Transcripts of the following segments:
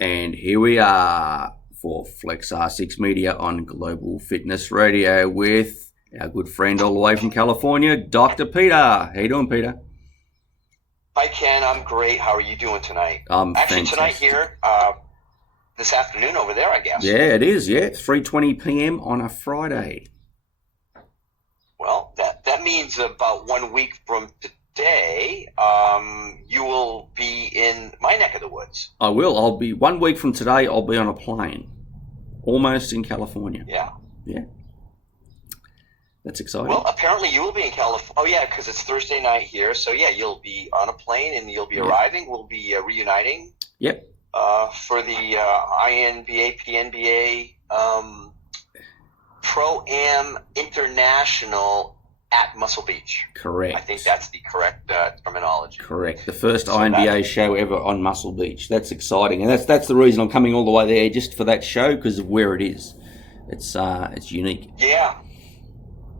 And here we are for Flexr6 Media on Global Fitness Radio with our good friend all the way from California, Dr. Peter. How you doing, Peter? Hi, Ken. I'm great. How are you doing tonight? I'm Actually, fantastic. tonight here, this afternoon over there, I guess. Yeah, it is. Yeah, 3:20 p.m. on a Friday. Well, that means about 1 week from today, you will be in my neck of the woods. I will. I'll be 1 week from today. I'll be on a plane, almost in California. Yeah. Yeah. That's exciting. Well, apparently you will be in California. Oh, yeah, because it's Thursday night here. So, yeah, you'll be on a plane and you'll be arriving. We'll be reuniting. Yep. For the INBA, PNBA Pro-Am International at Muscle Beach. Correct. I think that's the correct terminology. Correct. The first INBA show ever on Muscle Beach. That's exciting, and that's the reason I'm coming all the way there just for that show because of where it is. It's unique. Yeah,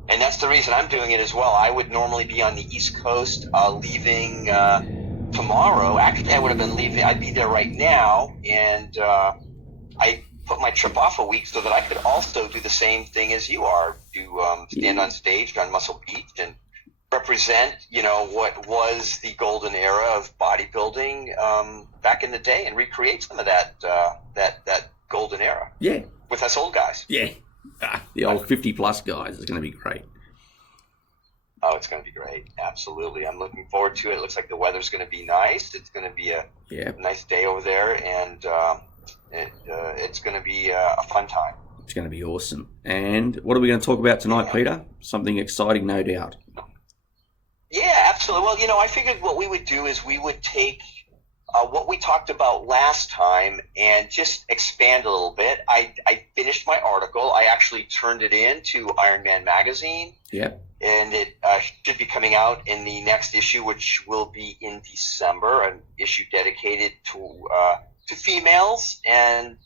and that's the reason I'm doing it as well. I would normally be on the East Coast, leaving tomorrow. Actually, I would have been leaving. I'd be there right now, and I put my trip off a week so that I could also do the same thing as you are, stand on stage on Muscle Beach and represent, what was the golden era of bodybuilding back in the day, and recreate some of that golden era. Yeah. With us old guys. Yeah. The old 50-plus guys is going to be great. Oh, it's going to be great. Absolutely. I'm looking forward to it. It looks like the weather's going to be nice. It's going to be a nice day over there, and it's going to be a fun time. It's going to be awesome. And what are we going to talk about tonight, Peter? Something exciting, no doubt. Yeah, absolutely. Well, I figured what we would do is we would take what we talked about last time and just expand a little bit. I finished my article. I actually turned it in to Ironman Magazine. Yeah. And it should be coming out in the next issue, which will be in December, an issue dedicated to females. And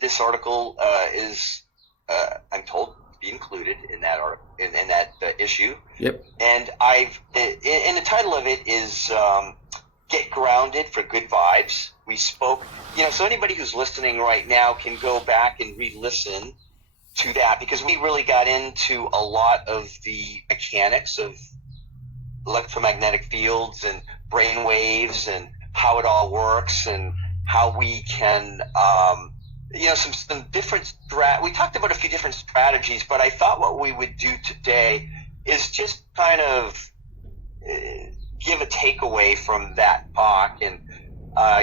this article is, I'm told, to be included in that article, in that issue. Yep. And and the title of it is Get Grounded for Good Vibes. We spoke, so anybody who's listening right now can go back and re-listen to that, because we really got into a lot of the mechanics of electromagnetic fields and brain waves and how it all works and how we can, some different we talked about a few different strategies, but I thought what we would do today is just kind of give a takeaway from that talk and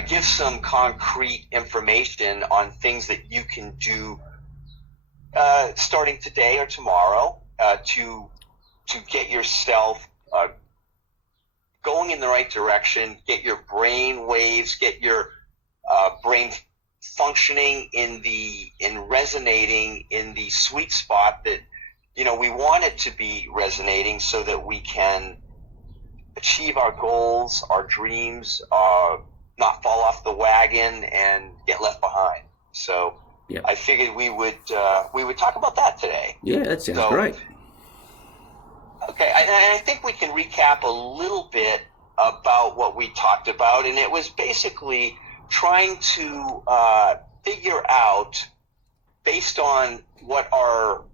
give some concrete information on things that you can do starting today or tomorrow to get yourself going in the right direction, get your brain waves, get your brain functioning in resonating in the sweet spot that we want it to be resonating, so that we can achieve our goals, our dreams, not fall off the wagon and get left behind. So yep. I figured we would talk about that today. Yeah, that sounds great. Okay, I think we can recap a little bit about what we talked about, and it was basically trying to figure out, based on what our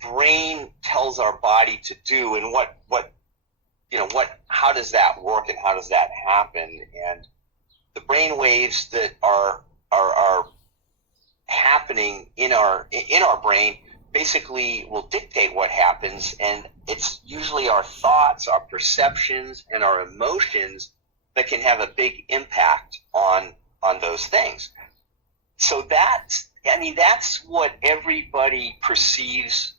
brain tells our body to do, and how does that work and how does that happen, and the brain waves that are happening in our brain basically will dictate what happens, and it's usually our thoughts, our perceptions, and our emotions that can have a big impact on those things. So that's what everybody perceives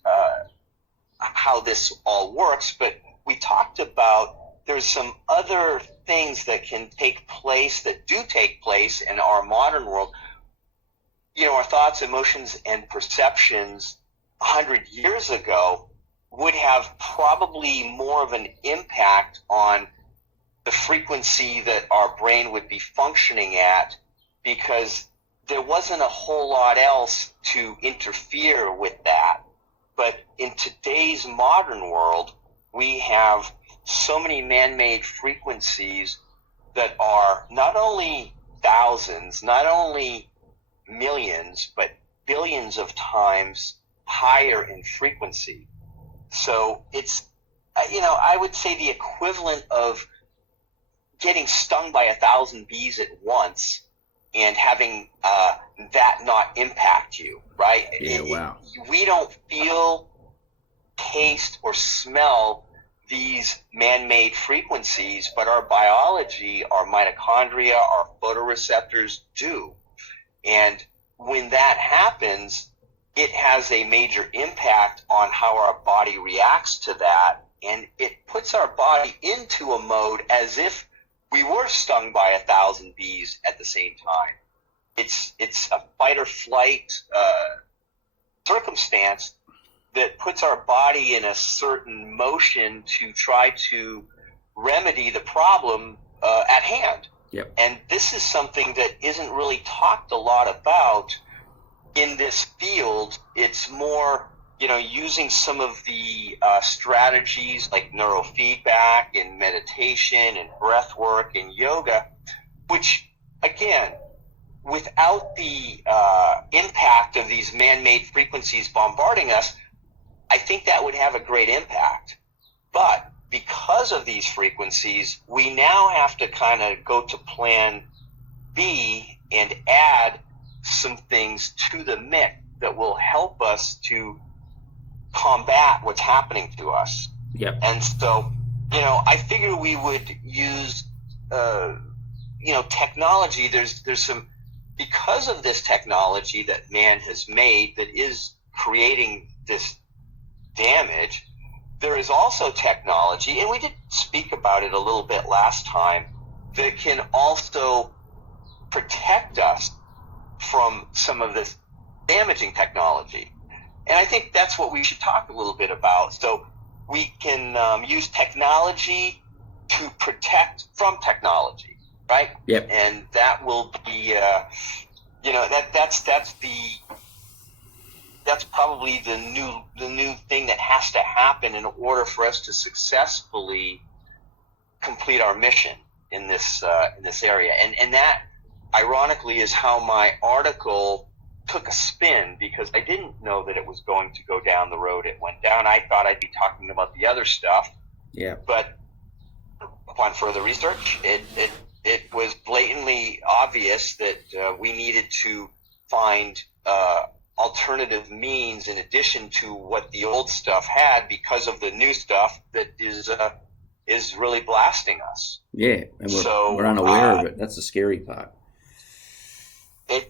how this all works, but we talked about there's some other things that can take place, that do take place in our modern world. Our thoughts, emotions, and perceptions 100 years ago would have probably more of an impact on the frequency that our brain would be functioning at, because there wasn't a whole lot else to interfere with that. But in today's modern world, we have so many man-made frequencies that are not only thousands, not only millions, but billions of times higher in frequency. So it's, I would say the equivalent of getting stung by 1,000 bees at once and having that not impact you, right? Yeah, wow. We don't feel, taste, or smell these man-made frequencies, but our biology, our mitochondria, our photoreceptors do. And when that happens, it has a major impact on how our body reacts to that, and it puts our body into a mode as if we were stung by 1,000 bees at the same time. It's a fight or flight circumstance that puts our body in a certain motion to try to remedy the problem at hand. Yep. And this is something that isn't really talked a lot about in this field. It's more, using some of the strategies like neurofeedback and meditation and breath work and yoga, which, again, without the impact of these man-made frequencies bombarding us, I think that would have a great impact. But because of these frequencies, we now have to kind of go to plan B and add some things to the mix that will help us to combat what's happening to us. Yep. And so, I figure we would use, technology. There's some, because of this technology that man has made that is creating this damage, there is also technology, and we did speak about it a little bit last time, that can also protect us from some of this damaging technology. And I think that's what we should talk a little bit about. So we can use technology to protect from technology, right? Yep. And that will be, that's probably the new thing that has to happen in order for us to successfully complete our mission in this area. And that, ironically, is how my article took a spin, because I didn't know that it was going to go down the road it went down. I thought I'd be talking about the other stuff. Yeah. But upon further research, it was blatantly obvious that we needed to find alternative means in addition to what the old stuff had, because of the new stuff that is really blasting us. Yeah, and we're unaware of it. That's the scary part.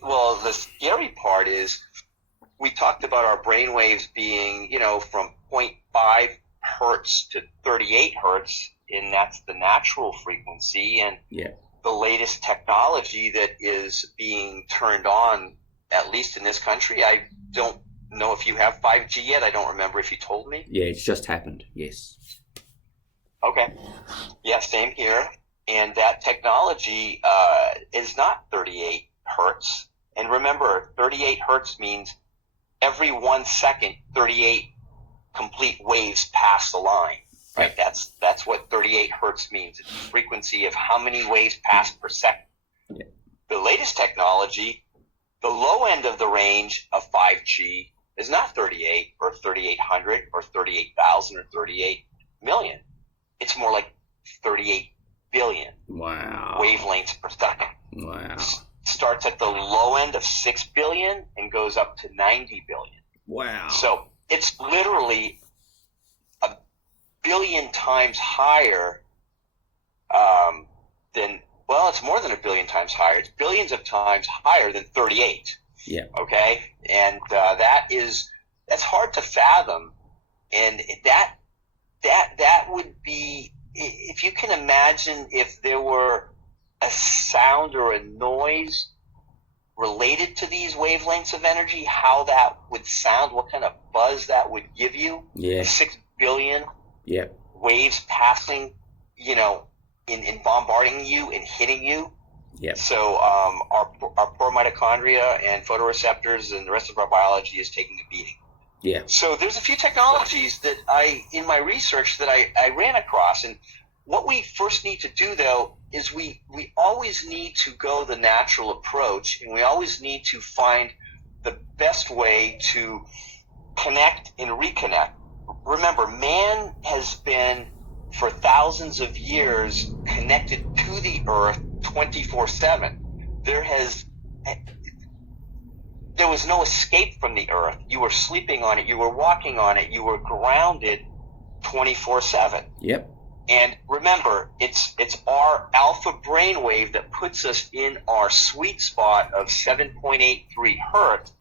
Well, the scary part is we talked about our brain waves being, from 0.5 hertz to 38 hertz, and that's the natural frequency. And yeah, the latest technology that is being turned on, at least in this country, I don't know if you have 5G yet. I don't remember if you told me. Yeah, it's just happened. Yes. Okay. Yeah, same here. And that technology is not 38 hertz. And remember, 38 hertz means every 1 second, 38 complete waves pass the line. Right? That's what 38 hertz means. It's the frequency of how many waves pass per second. Yeah. The latest technology, the low end of the range of 5G, is not 38 or 3,800 or 38,000 or 38 million. It's more like 38 billion wavelengths per second. Wow. Starts at the low end of 6 billion and goes up to 90 billion. Wow. So it's literally a billion times higher than, well, it's more than a billion times higher. It's billions of times higher than 38. Yeah. Okay? And that's hard to fathom. And that would be, if you can imagine if there were a sound or a noise related to these wavelengths of energy, how that would sound, what kind of buzz that would give you. Yeah. 6 billion Yep. waves passing, in bombarding you and hitting you. Yep. So our poor mitochondria and photoreceptors and the rest of our biology is taking a beating. Yeah. So there's a few technologies that in my research that I ran across, and what we first need to do, though, is we always need to go the natural approach, and we always need to find the best way to connect and reconnect. Remember, man has been for thousands of years connected to the earth 24/7. There was no escape from the earth. You were sleeping on it, you were walking on it, you were grounded 24/7. Yep. And remember, it's our alpha brainwave that puts us in our sweet spot of 7.83 hertz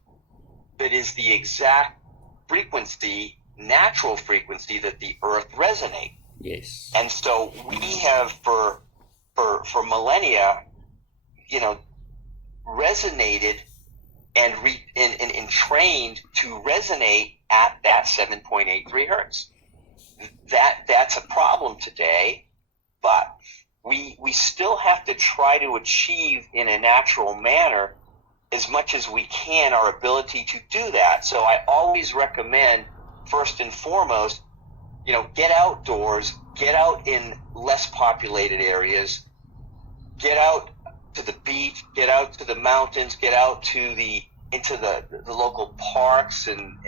that is the exact frequency, natural frequency that the earth resonates. Yes. And so we have for millennia, resonated and trained to resonate at that 7.83 hertz. That's a problem today, but we still have to try to achieve in a natural manner as much as we can our ability to do that. So I always recommend, first and foremost, get outdoors, get out in less populated areas, get out to the beach, get out to the mountains, get out to into the local parks and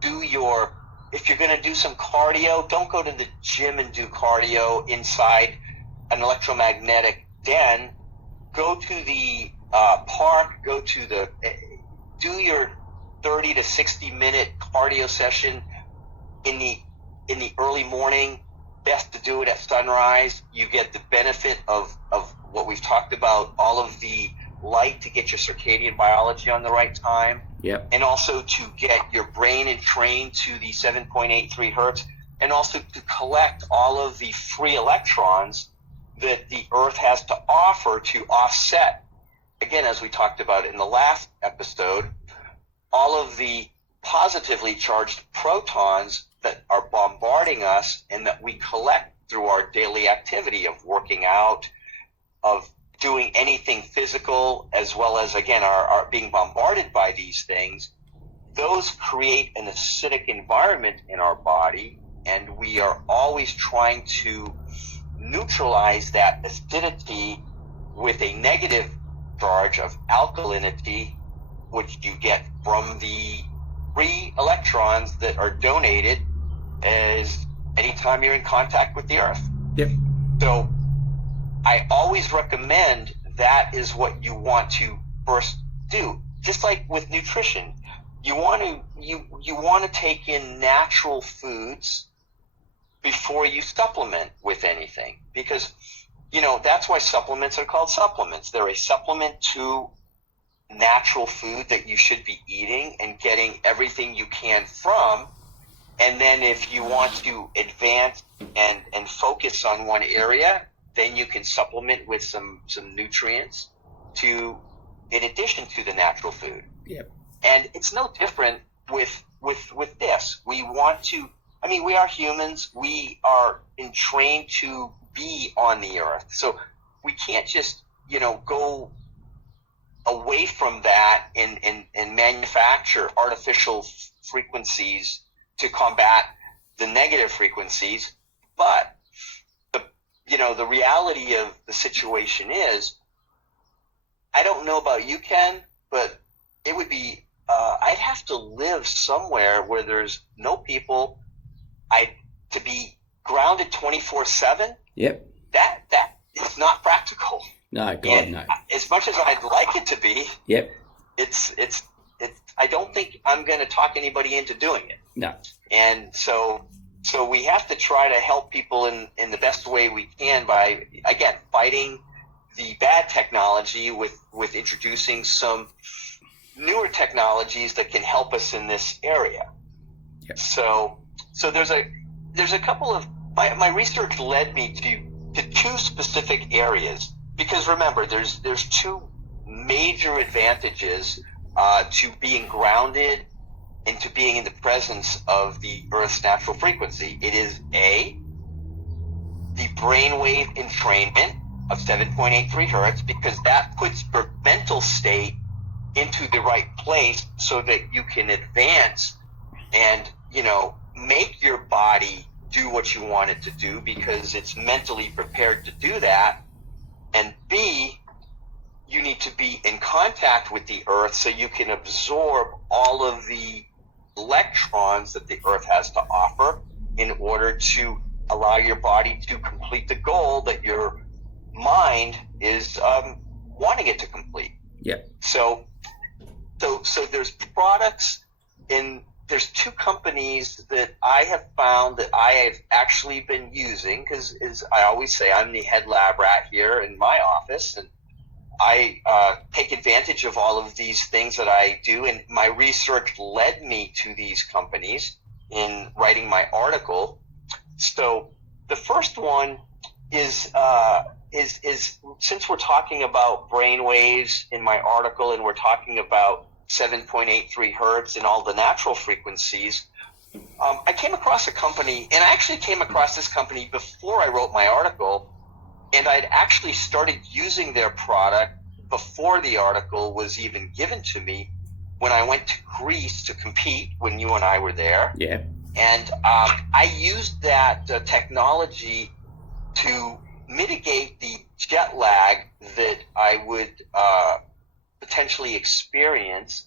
do your, if you're going to do some cardio, don't go to the gym and do cardio inside an electromagnetic den. Go to the park, do your 30 to 60 minute cardio session in the early morning. Best to do it at sunrise. You get the benefit of what we've talked about, all of the light to get your circadian biology on the right time. Yep. And also to get your brain entrained to the 7.83 hertz, and also to collect all of the free electrons that the earth has to offer to offset, again, as we talked about in the last episode, all of the positively charged protons that are bombarding us and that we collect through our daily activity of working out, of doing anything physical, as well as, again, our being bombarded by these things. Those create an acidic environment in our body, and we are always trying to neutralize that acidity with a negative charge of alkalinity, which you get from the free electrons that are donated as anytime you're in contact with the earth. Yep. So I always recommend that is what you want to first do. Just like with nutrition, you want to take in natural foods before you supplement with anything, because that's why supplements are called supplements. They're a supplement to natural food that you should be eating and getting everything you can from. And then if you want to advance and focus on one area, then you can supplement with some nutrients in addition to the natural food. Yep. And it's no different with this. We want to, we are humans. We are entrained to be on the earth. So we can't just, go away from that and manufacture artificial frequencies to combat the negative frequencies. But the reality of the situation is, I don't know about you, Ken, but it would be, I'd have to live somewhere where there's no people. To be grounded 24/7. Yep. That is not practical. No, God, And no. as much as I'd like it to be, Yep. it's I don't think I'm going to talk anybody into doing it. No. And so we have to try to help people in the best way we can by, again, fighting the bad technology with introducing some newer technologies that can help us in this area. Yep. So there's a couple of, my research led me to two specific areas, because remember, there's two major advantages to being grounded and to being in the presence of the Earth's natural frequency. It is A, the brainwave entrainment of 7.83 hertz, because that puts your mental state into the right place so that you can advance and, make your body do what you want it to do because it's mentally prepared to do that. And B, you need to be in contact with the Earth so you can absorb all of the electrons that the Earth has to offer in order to allow your body to complete the goal that your mind is wanting it to complete. Yeah. So there's products there's two companies that I have found that I have actually been using because, as I always say, I'm the head lab rat here in my office, and I take advantage of all of these things that I do, and my research led me to these companies in writing my article. So the first one is since we're talking about brain waves in my article, and we're talking about 7.83 hertz and all the natural frequencies, I came across a company, and I actually came across this company before I wrote my article, and I'd actually started using their product before the article was even given to me when I went to Greece to compete when you and I were there. Yeah. And I used that technology to mitigate the jet lag that I would potentially experience,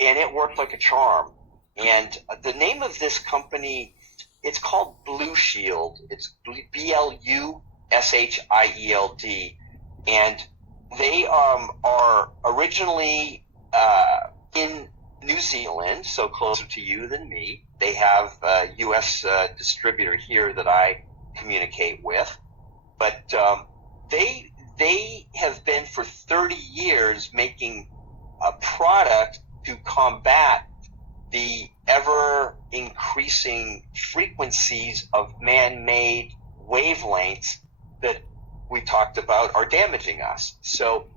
and it worked like a charm. And the name of this company, it's called Blue Shield. It's BLUSHIELD, and they are originally in New Zealand, so closer to you than me. They have a U.S. distributor here that I communicate with, but they have been for 30 years making a product to combat the ever-increasing frequencies of man-made wavelengths that we talked about are damaging us. So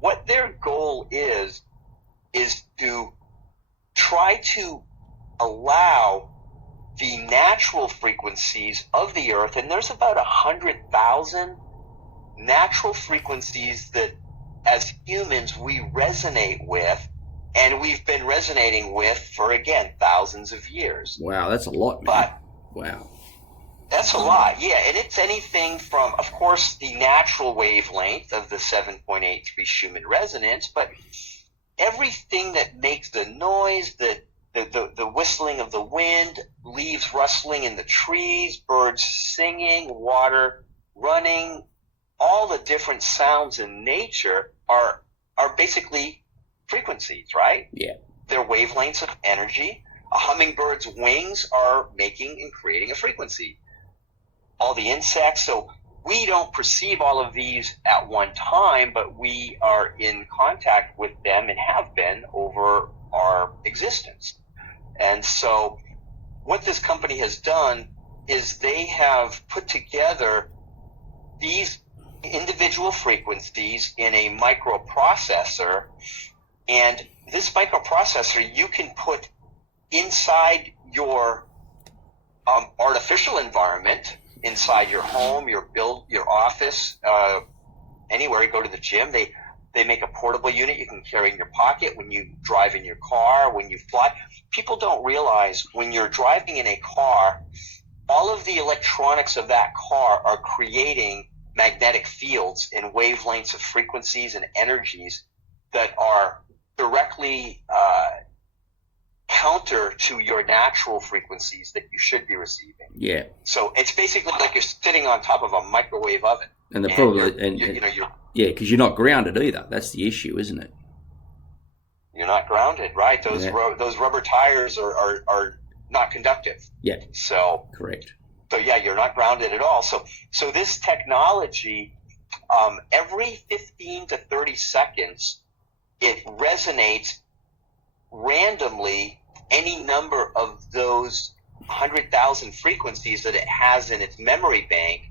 what their goal is to try to allow the natural frequencies of the Earth, and there's about 100,000 natural frequencies that as humans we resonate with, and we've been resonating with for, again, thousands of years. Wow, that's a lot, man. But wow. That's a lot, yeah. And it's anything from, of course, the natural wavelength of the 7.83 Schumann resonance, but everything that makes the noise, the whistling of the wind, leaves rustling in the trees, birds singing, water running, all the different sounds in nature are basically frequencies, right? Yeah. They're wavelengths of energy. A hummingbird's wings are making and creating a frequency. All the insects, so we don't perceive all of these at one time, but we are in contact with them and have been over our existence. And so what this company has done is they have put together these individual frequencies in a microprocessor, and this microprocessor you can put inside your artificial environment, inside your home, your office, anywhere. You go to the gym, they make a portable unit you can carry in your pocket when you drive in your car, when you fly. People don't realize when you're driving in a car, all of the electronics of that car are creating magnetic fields and wavelengths of frequencies and energies that are directly counter to your natural frequencies that you should be receiving. Yeah. So it's basically like you're sitting on top of a microwave oven. And the problem, yeah, because you're not grounded either. That's the issue, isn't it? You're not grounded, right? Those rubber tires are not conductive. Yeah. So correct. So yeah, you're not grounded at all. So this technology, every 15 to 30 seconds, it resonates randomly any number of those 100,000 frequencies that it has in its memory bank,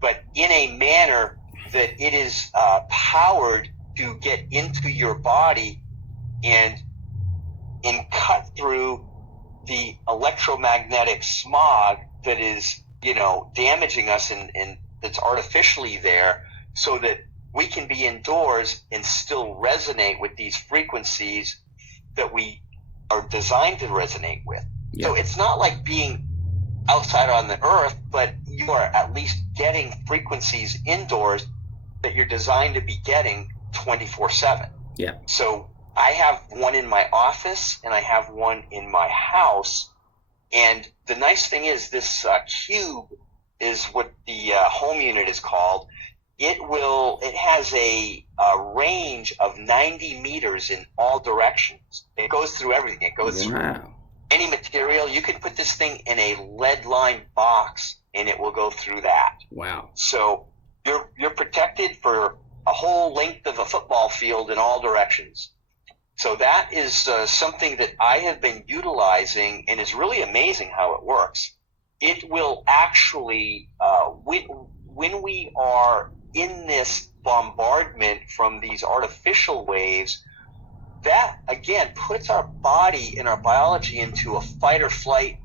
but in a manner that it is powered to get into your body and cut through the electromagnetic smog that is, damaging us and that's artificially there, so that we can be indoors and still resonate with these frequencies that we are designed to resonate with. Yeah. So it's not like being outside on the earth, but you are at least getting frequencies indoors that you're designed to be getting 24/7. Yeah. So I have one in my office and I have one in my house. And the nice thing is this cube is what the home unit is called. It has a range of 90 meters in all directions. It goes through everything. It goes through any material. You can put this thing in a lead-lined box and it will go through that. Wow. So you're protected for a whole length of a football field in all directions. So that is something that I have been utilizing, and it's really amazing how it works. It will actually, when we are in this bombardment from these artificial waves, that again puts our body and our biology into a fight or flight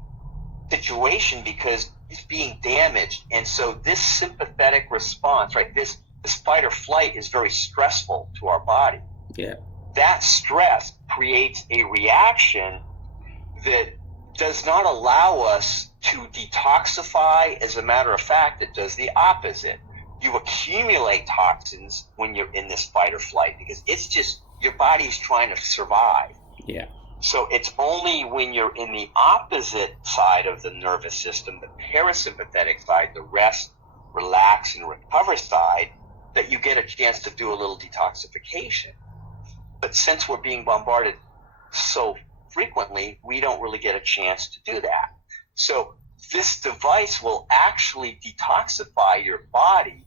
situation because it's being damaged. And so this sympathetic response, right, this fight or flight is very stressful to our body. Yeah. That stress creates a reaction that does not allow us to detoxify. As a matter of fact, it does the opposite. You accumulate toxins when you're in this fight or flight because it's just your body's trying to survive. Yeah. So it's only when you're in the opposite side of the nervous system, the parasympathetic side, the rest, relax, and recover side, that you get a chance to do a little detoxification. But since we're being bombarded so frequently, we don't really get a chance to do that. So this device will actually detoxify your body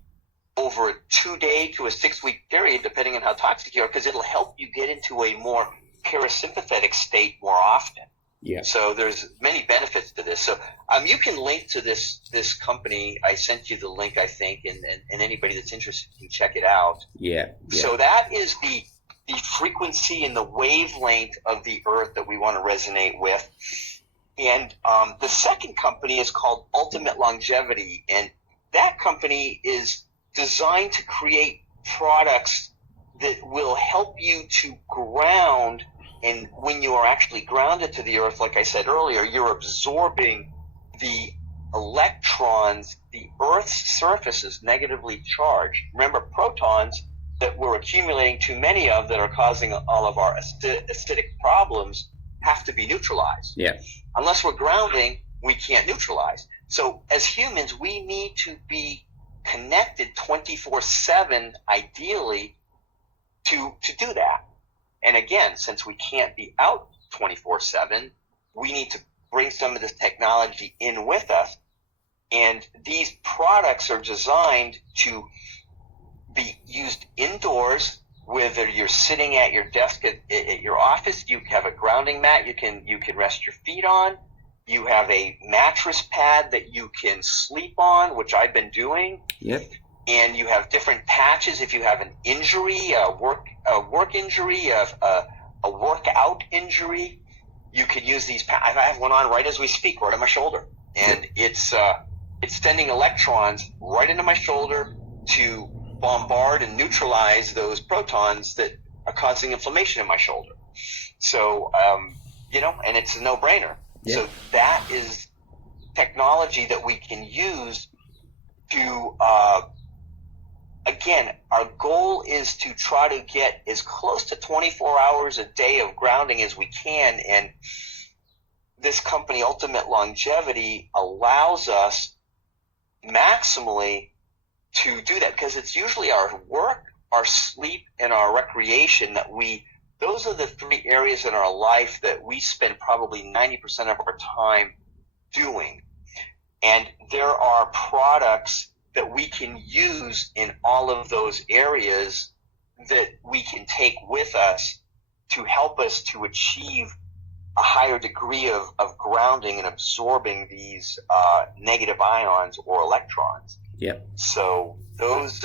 over a 2-day to a 6-week period, depending on how toxic you are, because it'll help you get into a more parasympathetic state more often. Yeah. So there's many benefits to this. So you can link to this company. I sent you the link, I think, and anybody that's interested can check it out. Yeah. So that is the frequency and the wavelength of the earth that we want to resonate with. And the second company is called Ultimate Longevity, and that company is designed to create products that will help you to ground. And when you are actually grounded to the earth, like I said earlier, you're absorbing the electrons. The earth's surface is negatively charged. Remember, protons that we're accumulating too many of that are causing all of our acidic problems have to be neutralized. Yeah. Unless we're grounding, we can't neutralize. So as humans, we need to be connected 24/7, ideally, to do that. And again, since we can't be out 24/7, we need to bring some of this technology in with us. And these products are designed to be used indoors, whether you're sitting at your desk at your office. You have a grounding mat you can rest your feet on. You have a mattress pad that you can sleep on, which I've been doing. Yep. And you have different patches if you have an injury, a work injury, a workout injury. You could use these. I have one on right as we speak, right on my shoulder, and it's sending electrons right into my shoulder to bombard and neutralize those protons that are causing inflammation in my shoulder. So, and it's a no-brainer. Yeah. So that is technology that we can use to, again, our goal is to try to get as close to 24 hours a day of grounding as we can. And this company, Ultimate Longevity, allows us maximally to do that, because it's usually our work, our sleep, and our recreation those are the three areas in our life that we spend probably 90% of our time doing. And there are products that we can use in all of those areas that we can take with us to help us to achieve a higher degree of grounding and absorbing these negative ions or electrons. Yep. So those,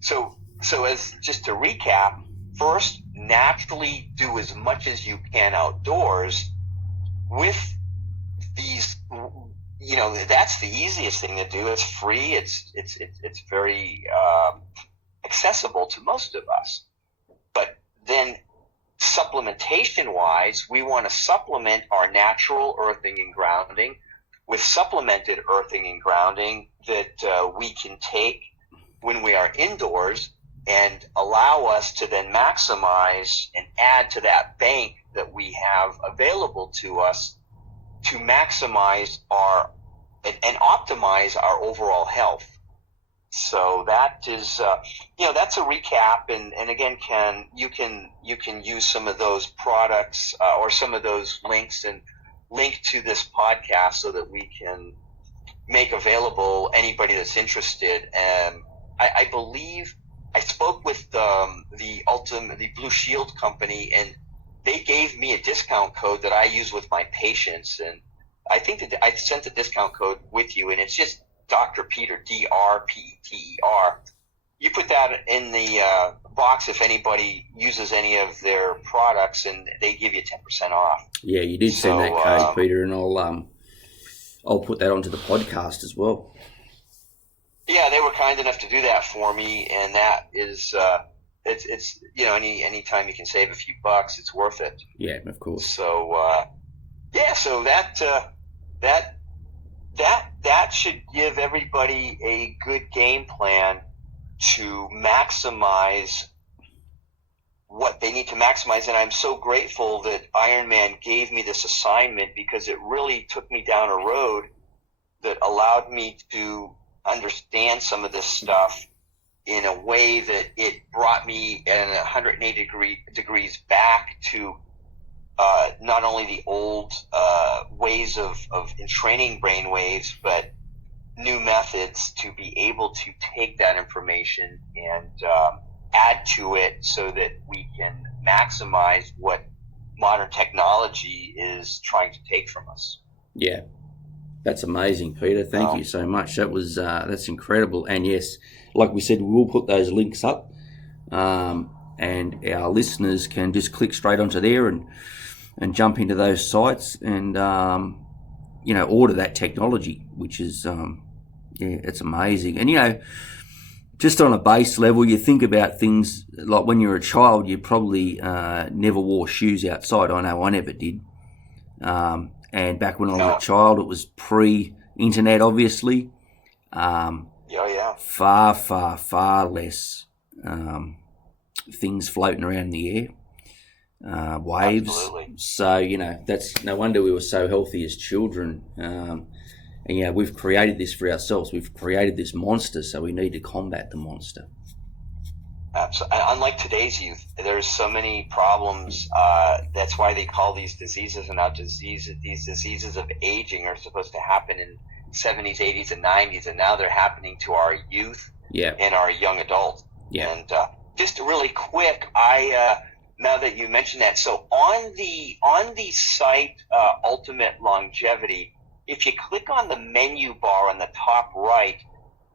so as just to recap, first, naturally do as much as you can outdoors with these. That's the easiest thing to do. It's free. It's very accessible to most of us. But then, supplementation wise, we want to supplement our natural earthing and grounding with supplemented earthing and grounding that we can take when we are indoors and allow us to then maximize and add to that bank that we have available to us to maximize our and optimize our overall health. So that is, that's a recap. And again, you can use some of those products or some of those links and link to this podcast so that we can make available anybody that's interested. I believe I spoke with the Blue Shield company, and they gave me a discount code that I use with my patients. And I think that I sent the discount code with you, and it's just Dr. Peter, DRPETER. You put that in the box if anybody uses any of their products, and they give you 10% off. Yeah, you did send that code, Peter, and I'll put that onto the podcast as well. Yeah, they were kind enough to do that for me, and that is it's any time you can save a few bucks, it's worth it. Yeah, of course. So so that should give everybody a good game plan to maximize what they need to maximize. And I'm so grateful that Ironman gave me this assignment, because it really took me down a road that allowed me to understand some of this stuff in a way that it brought me in 180 degrees back to not only the old ways of entraining brain waves, but new methods to be able to take that information and add to it so that we can maximize what modern technology is trying to take from us. Yeah, that's amazing, Peter. Thank you so much. That was that's incredible. And yes, like we said, we'll put those links up, and our listeners can just click straight onto there and jump into those sites and order that technology, which is it's amazing. And just on a base level, you think about things like when you're a child, you probably never wore shoes outside. I know I never did. And back when I was a child, it was pre-internet, obviously. Far, far, far less things floating around in the air, waves. Absolutely. So, that's no wonder we were so healthy as children. And we've created this for ourselves. We've created this monster, so we need to combat the monster. Absolutely. Unlike today's youth, there's so many problems. That's why they call these diseases and these diseases of aging are supposed to happen in 70s, 80s, and 90s, and now they're happening to our youth and our young adults. Yeah. And just really quick, now that you mentioned that, so on the site Ultimate Longevity, if you click on the menu bar on the top right,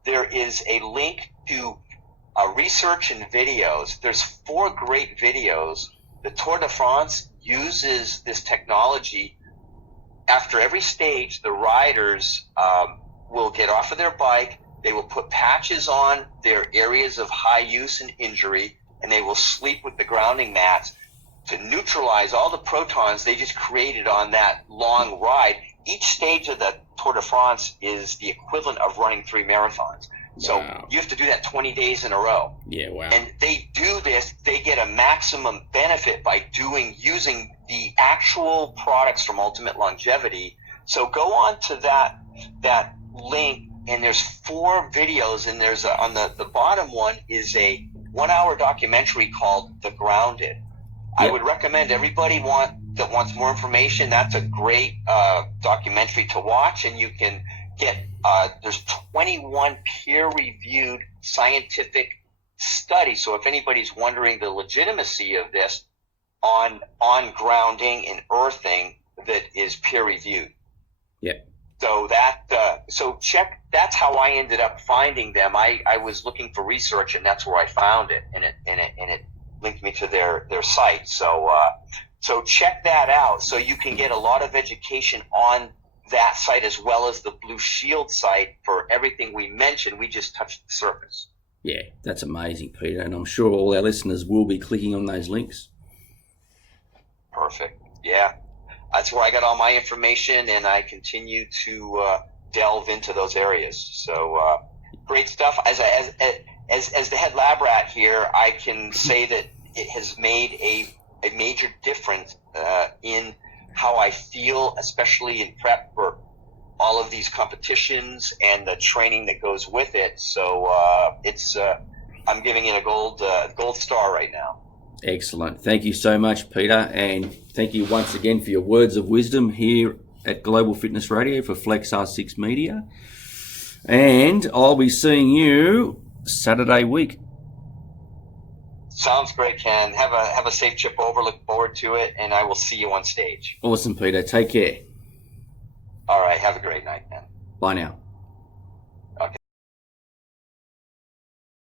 there is a link to research and videos. There's 4 great videos. The Tour de France uses this technology. After every stage, the riders will get off of their bike. They will put patches on their areas of high use and injury, and they will sleep with the grounding mats to neutralize all the protons they just created on that long ride. Each stage of the Tour de France is the equivalent of running 3 marathons. So you have to do that 20 days in a row. Yeah, wow. And they do this, they get a maximum benefit by using the actual products from Ultimate Longevity. So go on to that link, and there's 4 videos, and there's on the bottom one is a 1-hour documentary called The Grounded. I would recommend everybody that wants more information. That's a great documentary to watch, and you can get there's 21 peer-reviewed scientific studies. So if anybody's wondering the legitimacy of this on grounding and earthing, that is peer-reviewed. Yeah. So so check. That's how I ended up finding them. I was looking for research, and that's where I found it, and it linked me to their site. So check that out. So you can get a lot of education on that site as well as the Blue Shield site for everything we mentioned. We just touched the surface. Yeah, that's amazing, Peter, and I'm sure all our listeners will be clicking on those links. Perfect. Yeah. that's where I got all my information, and I continue to delve into those areas. So great stuff. As the head lab rat here, I can say that it has made a major difference in how I feel, especially in prep for all of these competitions and the training that goes with it. So I'm giving it a gold star right now. Excellent. Thank you so much, Peter, and thank you once again for your words of wisdom here at Global Fitness Radio for Flexr6 Media. And I'll be seeing you Saturday week. Sounds great, Ken. Have a safe trip over. Look forward to it, and I will see you on stage. Awesome, Peter. Take care. All right. Have a great night, man. Bye now.